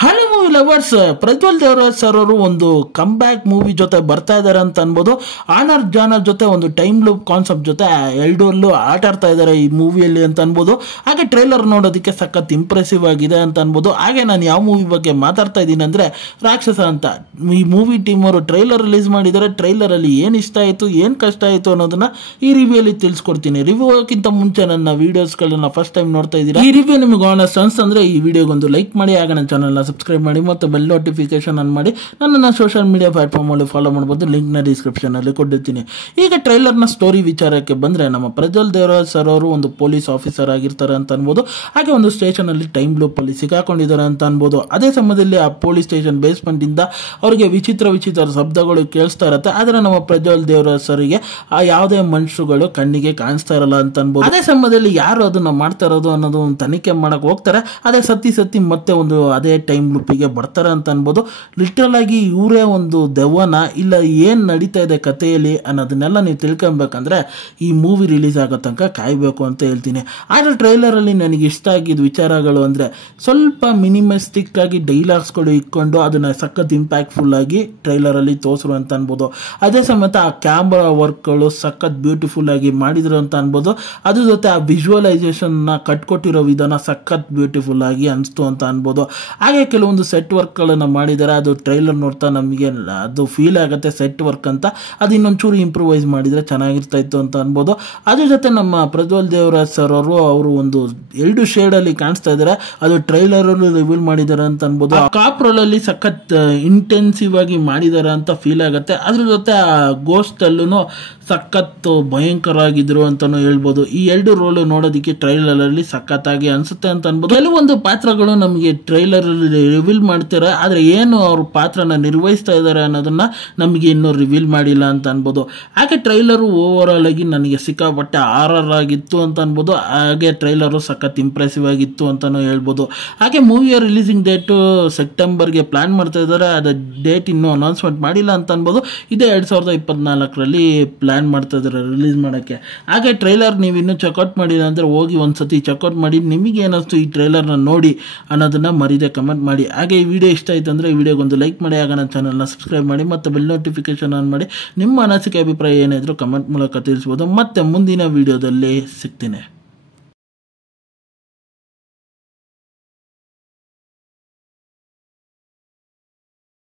ಹಳೆ movie lovers Prajwal Devaraj sir ಅವರು ಒಂದು ಕಮ್ ಬ್ಯಾಕ್ ಮೂವಿ ಜೊತೆ ಬರ್ತಾ ಇದ್ದಾರೆ ಅಂತ ಅನ್ಬೋದು. ಆನರ್ ಜಾನರ್ ಜೊತೆ ಒಂದು ಟೈಮ್ ಲೂಪ್ ಕಾನ್ಸೆಪ್ಟ್ ಜೊತೆ ಎರಡರಲ್ಲೂ ಆಟ ಆಡ್ತಾ ಇದ್ದಾರೆ ಈ ಮೂವಿಯಲ್ಲಿ ಅಂತ ಅನ್ಬೋದು. ಹಾಗೆ ಟ್ರೈಲರ್ ನೋಡೋದಕ್ಕೆ ಸಖತ್ ಇಂಪ್ರೆಸಿವ್ ಆಗಿದೆ ಅಂತ ಅನ್ಬೋದು. ಹಾಗೆ ನಾನು ಯಾವ ಮೂವಿ ಬಗ್ಗೆ ಮಾತಾಡ್ತಾ ಇದ್ದೀನಿ ಅಂದರೆ ರಾಕ್ಷಸ ಅಂತ. ಈ ಮೂವಿ ಟೀಮ್ ಅವರು ಟ್ರೈಲರ್ ರಿಲೀಸ್ ಮಾಡಿದ್ದಾರೆ. ಟ್ರೈಲರಲ್ಲಿ ಏನು ಇಷ್ಟ ಆಯಿತು, ಏನು ಕಷ್ಟ ಆಯಿತು ಅನ್ನೋದನ್ನ ಈ ರಿವ್ಯೂಲಿ ತಿಳಿಸ್ಕೊಡ್ತೀನಿ. ರಿವ್ಯೂಕ್ಕಿಂತ ಮುಂಚೆ ನನ್ನ ವೀಡಿಯೋಸ್ಗಳನ್ನ ಫಸ್ಟ್ ಟೈಮ್ ನೋಡ್ತಾ ಇದ್ದೀರಾ, ಈ ರಿವ್ಯೂ ನಿಮಗೆ ಆನೆಸ್ಟ್ ಅನ್ಸಂದ್ರೆ ಈ ವಿಡಿಯೋಗೊಂದು ಲೈಕ್ ಮಾಡಿ, ಆಗ ನನ್ನ ಚಾನಲ್ನ ಸಬ್ಸ್ಕ್ರೈಬ್ ಮಾಡಿ ಮತ್ತು ಬೆಲ್ ನೋಟಿಫಿಕೇಶನ್ ಆನ್ ಮಾಡಿ. ನನ್ನನ್ನು ಸೋಷಿಯಲ್ ಮೀಡಿಯಾ ಪ್ಲಾಟ್ಫಾರ್ಮಲ್ಲಿ ಫಾಲೋ ಮಾಡ್ಬೋದು. ಲಿಂಕ್ನ ಡಿಸ್ಕ್ರಿಪ್ಷನಲ್ಲಿ ಕೊಟ್ಟಿರ್ತೀನಿ. ಈಗ ಟ್ರೈಲರ್ನ ಸ್ಟೋರಿ ವಿಚಾರಕ್ಕೆ ಬಂದರೆ, ನಮ್ಮ ಪ್ರಜ್ವಲ್ ದೇವರಾಜ್ ಸರ್ ಅವರು ಒಂದು ಪೊಲೀಸ್ ಆಫೀಸರ್ ಆಗಿರ್ತಾರೆ ಅಂತ ಅನ್ಬೋದು. ಹಾಗೆ ಒಂದು ಸ್ಟೇಷನಲ್ಲಿ ಟೈಮ್ ಲೂಪಲ್ಲಿ ಸಿಕ್ಕಾಕೊಂಡಿದ್ದಾರೆ ಅಂತ ಅನ್ಬೋದು. ಅದೇ ಸಮಯದಲ್ಲಿ ಆ ಪೊಲೀಸ್ ಸ್ಟೇಷನ್ ಬೇಸ್ಮೆಂಟಿಂದ ಅವರಿಗೆ ವಿಚಿತ್ರ ಶಬ್ದಗಳು ಕೇಳಿಸ್ತಾ ಇರುತ್ತೆ. ಆದರೆ ನಮ್ಮ ಪ್ರಜ್ವಲ್ ದೇವರಾಜ್ ಸರಿಗೆ ಆ ಯಾವುದೇ ಮನುಷ್ಯರುಗಳು ಕಣ್ಣಿಗೆ ಕಾಣಿಸ್ತಾ ಇರಲ್ಲ ಅಂತ ಅನ್ಬೋದು. ಅದೇ ಸಮಯದಲ್ಲಿ ಯಾರು ಅದನ್ನ ಮಾಡ್ತಾ ಇರೋದು ಅನ್ನೋದು ಒಂದು ತನಿಖೆ ಮಾಡಕ್ ಹೋಗ್ತಾರೆ. ಅದೇ ಸತ್ತಿ ಮತ್ತೆ ಒಂದು ಅದೇ ಟೈಮ್ ಲೂಪಿಗೆ ಬರ್ತಾರೆ ಅಂತ ಅನ್ಬೋದು. ಲಿಟ್ರಲ್ ಆಗಿ ಇವರೇ ಒಂದು ದೆವ್ವನ ಇಲ್ಲ ಏನ್ ನಡೀತಾ ಇದೆ ಕಥೆಯಲ್ಲಿ ಅನ್ನೋದನ್ನೆಲ್ಲ ನೀವು ತಿಳ್ಕೊಬೇಕಂದ್ರೆ ಈ ಮೂವಿ ರಿಲೀಸ್ ಆಗೋ ತನಕ ಕಾಯ್ಬೇಕು ಅಂತ ಹೇಳ್ತೀನಿ. ಆದ್ರೆ ಟ್ರೈಲರ್ ಅಲ್ಲಿ ನನಗೆ ಇಷ್ಟ ಆಗಿದ್ದ ವಿಚಾರಗಳು ಅಂದ್ರೆ ಸ್ವಲ್ಪ ಮಿನಿಮಲಿಸ್ಟಿಕ್ ಆಗಿ ಡೈಲಾಗ್ಸ್ಗಳು ಇಟ್ಕೊಂಡು ಅದನ್ನ ಸಖತ್ ಇಂಪ್ಯಾಕ್ಟ್ಫುಲ್ ಆಗಿ ಟ್ರೈಲರ್ ಅಲ್ಲಿ ತೋರಿಸ್ರು ಅಂತ ಅನ್ಬೋದು. ಅದೇ ಸಮೇತ ಆ ಕ್ಯಾಮ್ರಾ ವರ್ಕ್ಗಳು ಸಖತ್ ಬ್ಯೂಟಿಫುಲ್ ಆಗಿ ಮಾಡಿದ್ರು ಅಂತ ಅನ್ಬೋದು. ಅದ್ರ ಜೊತೆ ಆ ವಿಜುವಲೈಸೇಷನ್ ನ ಕಟ್ಕೊಟ್ಟಿರೋ ವಿಧಾನ ಸಖತ್ ಬ್ಯೂಟಿಫುಲ್ ಆಗಿ ಅನಿಸ್ತು ಅಂತ ಅನ್ಬೋದು. ಹಾಗೆ ಕೆಲವೊಂದು ಸೆಟ್ ವರ್ಕ್ಗಳನ್ನು ಮಾಡಿದ್ದಾರೆ. ಅದು ಟ್ರೈಲರ್ ನೋಡ್ತಾ ನಮಗೆ ಅದು ಫೀಲ್ ಆಗುತ್ತೆ ಸೆಟ್ ವರ್ಕ್ ಅಂತ. ಅದು ಇನ್ನೊಂಚೂರು ಇಂಪ್ರೂವೈಸ್ ಮಾಡಿದರೆ ಚೆನ್ನಾಗಿರ್ತಾ ಇತ್ತು ಅಂತ ಅನ್ಬೋದು. ಅದ್ರ ಜೊತೆ ನಮ್ಮ ಪ್ರಜ್ವಲ್ ದೇವರಾಜ್ ಸರ್ ಅವರು ಒಂದು 2 ಶೇಡಲ್ಲಿ ಕಾಣಿಸ್ತಾ ಇದ್ದಾರೆ. ಅದು ಟ್ರೈಲರ್ ರಿವೀಲ್ ಮಾಡಿದ್ದಾರೆ ಅಂತ ಅನ್ಬೋದು. ಕಾಪ್ ರೋಲ್ ಅಲ್ಲಿ ಸಖತ್ ಇಂಟೆನ್ಸಿವ್ ಆಗಿ ಮಾಡಿದ್ದಾರೆ ಅಂತ ಫೀಲ್ ಆಗುತ್ತೆ. ಅದ್ರ ಜೊತೆ ಆ ಗೋಸ್ಟ್ ಅಲ್ಲೂ ಸಖತ್ ಭಯಂಕರ ಆಗಿದ್ರು ಅಂತಾನು ಹೇಳ್ಬೋದು. ಈ 2 ರೋಲ್ ನೋಡೋದಕ್ಕೆ ಟ್ರೈಲರ್ ಅಲ್ಲಿ ಸಖತ್ತಾಗಿ ಅನ್ಸುತ್ತೆ ಅಂತ ಅನ್ಬೋದು. ಕೆಲವೊಂದು ಪಾತ್ರಗಳು ನಮಗೆ ಟ್ರೈಲರ್ ರಿವೀಲ್ ಮಾಡ್ತಾರೆ, ಆದ್ರೆ ಏನು ಅವ್ರ ಪಾತ್ರನ ನಿರ್ವಹಿಸ್ತಾ ಇದ್ದಾರೆ ಅನ್ನೋದನ್ನ ನಮಗೆ ಇನ್ನೂ ರಿವೀಲ್ ಮಾಡಿಲ್ಲ ಅಂತ ಅನ್ಬೋದು. ಹಾಗೆ ಟ್ರೈಲರ್ ಓವರ್ ಆಲ್ ಆಗಿ ನನಗೆ ಸಿಕ್ಕಾಪಟ್ಟೆ ಆರ್ಆರ್ ಆಗಿತ್ತು ಅಂತ ಅನ್ಬೋದು. ಹಾಗೆ ಟ್ರೈಲರು ಸಖತ್ ಇಂಪ್ರೆಸಿವ್ ಆಗಿತ್ತು ಅಂತಾನು ಹೇಳ್ಬೋದು. ಹಾಗೆ ಮೂವಿಯ ರಿಲೀಸಿಂಗ್ ಡೇಟ್ ಸೆಪ್ಟೆಂಬರ್ಗೆ ಪ್ಲಾನ್ ಮಾಡ್ತಾ ಇದ್ದಾರೆ. ಅದ ಡೇಟ್ ಇನ್ನೂ ಅನೌನ್ಸ್ಮೆಂಟ್ ಮಾಡಿಲ್ಲ ಅಂತ ಅನ್ಬೋದು. ಇದೇ 2024ರಲ್ಲಿ ಪ್ಲಾನ್ ಮಾಡ್ತಾ ಇದ್ದಾರೆ ರಿಲೀಸ್ ಮಾಡೋಕ್ಕೆ. ಹಾಗೆ ಟ್ರೈಲರ್ ನೀವು ಇನ್ನೂ ಚೆಕ್ಔಟ್ ಮಾಡಿಲ್ಲ ಅಂದರೆ ಹೋಗಿ ಒಂದ್ಸತಿ ಚೆಕ್ಔಟ್ ಮಾಡಿ. ನಿಮಗೆ ಏನಿಸ್ತು ಈ ಟ್ರೈಲರ್ನ ನೋಡಿ ಅನ್ನೋದನ್ನ ಮರೀದೆ ಕಮೆಂಟ್ ಮಾಡಿ. ಹಾಗೆ ಈ ವಿಡಿಯೋ ಇಷ್ಟ ಆಯಿತು ಅಂದರೆ ಈ ವಿಡಿಯೋಗೊಂದು ಲೈಕ್ ಮಾಡಿ, ಆಗ ನನ್ನ ಚಾನಲ್ನ ಸಬ್ಸ್ಕ್ರೈಬ್ ಮಾಡಿ ಮತ್ತು ಬೆಲ್ ನೋಟಿಫಿಕೇಶನ್ ಆನ್ ಮಾಡಿ. ನಿಮ್ಮ ಅನಿಸಿಕೆ ಅಭಿಪ್ರಾಯ ಏನಿದ್ರು ಕಮೆಂಟ್ ಮೂಲಕ ತಿಳಿಸ್ಬೋದು. ಮತ್ತೆ ಮುಂದಿನ ವಿಡಿಯೋದಲ್ಲಿ ಸಿಗ್ತೀನಿ.